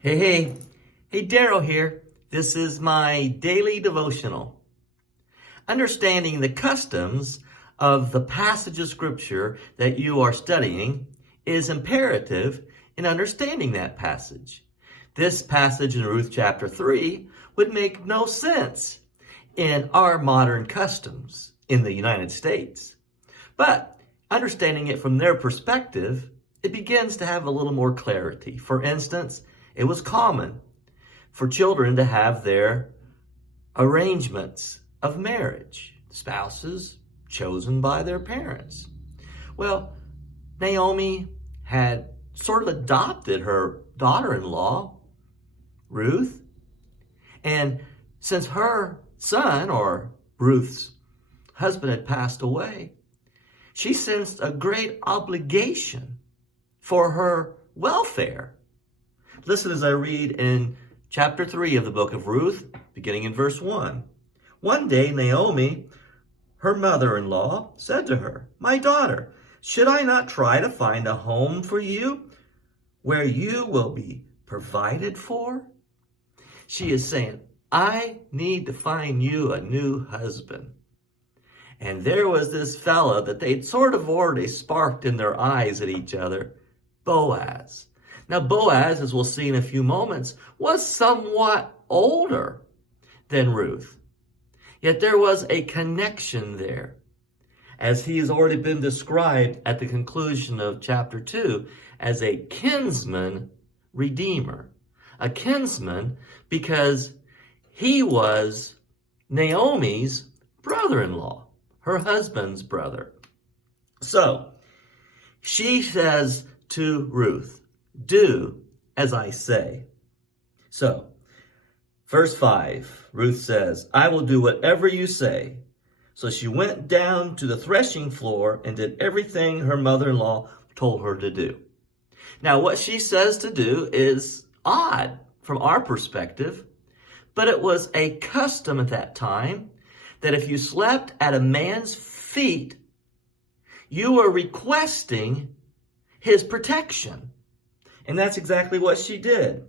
Hey, Daryl here. This is my daily devotional. Understanding the customs of the passage of scripture that you are studying is imperative in understanding that passage. This passage in Ruth chapter 3 would make no sense in our modern customs in the United States. But understanding it from their perspective, it begins to have a little more clarity. For instance, it was common for children to have their arrangements of marriage, spouses chosen by their parents. Well, Naomi had sort of adopted her daughter-in-law, Ruth, and since her son, or Ruth's husband, had passed away, she sensed a great obligation for her welfare. Listen as I read in chapter 3 of the book of Ruth, beginning in verse 1. One day, Naomi, her mother-in-law, said to her, "My daughter, should I not try to find a home for you where you will be provided for?" She is saying, I need to find you a new husband. And there was this fella that they'd sort of already sparked in their eyes at each other, Boaz. Now, Boaz, as we'll see in a few moments, was somewhat older than Ruth. Yet there was a connection there, as he has already been described at the conclusion of chapter 2 as a kinsman redeemer. A kinsman because he was Naomi's brother-in-law, her husband's brother. So, she says to Ruth, "Do as I say." So, verse 5, Ruth says, "I will do whatever you say." So she went down to the threshing floor and did everything her mother-in-law told her to do. Now, what she says to do is odd from our perspective, but it was a custom at that time that if you slept at a man's feet, you were requesting his protection. And that's exactly what she did.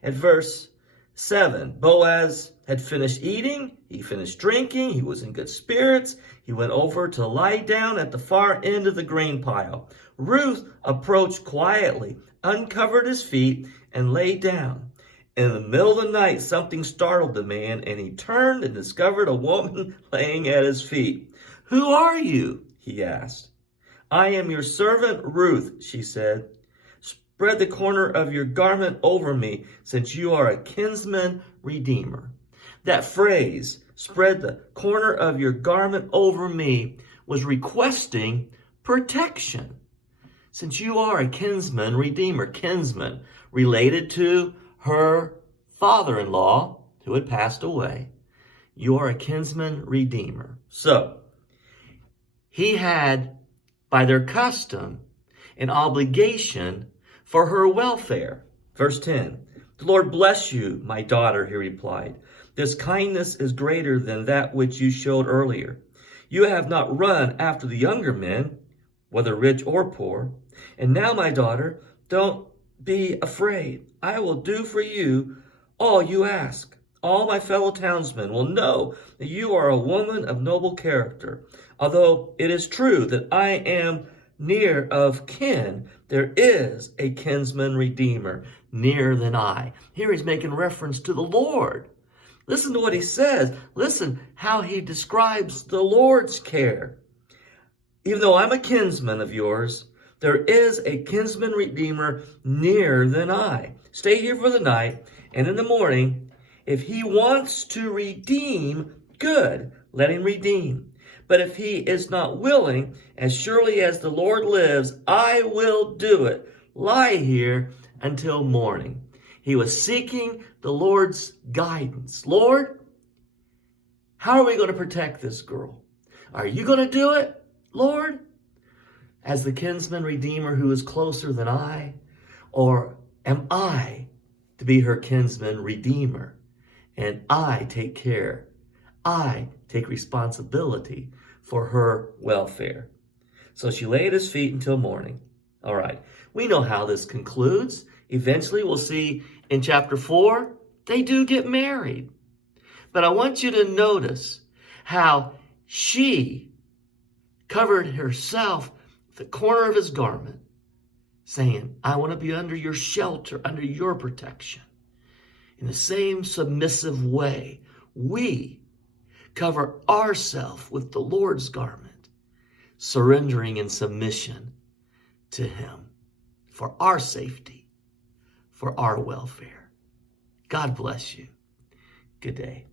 At verse 7, Boaz had finished eating, he finished drinking, he was in good spirits. He went over to lie down at the far end of the grain pile. Ruth approached quietly, uncovered his feet, and lay down. In the middle of the night, something startled the man, and he turned and discovered a woman laying at his feet. "Who are you?" he asked. "I am your servant Ruth," she said. "Spread the corner of your garment over me, since you are a kinsman redeemer." That phrase, "spread the corner of your garment over me," was requesting protection. Since you are a kinsman redeemer, kinsman related to her father-in-law who had passed away, you are a kinsman redeemer. So, he had, by their custom, an obligation for her welfare. Verse 10, "The Lord bless you, my daughter," he replied. "This kindness is greater than that which you showed earlier. You have not run after the younger men, whether rich or poor. And now, my daughter, don't be afraid. I will do for you all you ask. All my fellow townsmen will know that you are a woman of noble character. Although it is true that I am near of kin, there is a kinsman redeemer nearer than I." Here he's making reference to the Lord. Listen to what he says. Listen how he describes the Lord's care. "Even though I'm a kinsman of yours, there is a kinsman redeemer nearer than I. Stay here for the night, and in the morning, if he wants to redeem, good, let him redeem. But if he is not willing, as surely as the Lord lives, I will do it. Lie here until morning." He was seeking the Lord's guidance. "Lord, how are we going to protect this girl? Are you going to do it, Lord? As the kinsman redeemer who is closer than I? Or am I to be her kinsman redeemer? And I take care. I take responsibility for her welfare." So she lay at his feet until morning. All right, we know how this concludes. Eventually, we'll see in chapter 4, they do get married. But I want you to notice how she covered herself with the corner of his garment, saying, I want to be under your shelter, under your protection. In the same submissive way, we cover ourselves with the Lord's garment, surrendering in submission to him for our safety, for our welfare. God bless you. Good day.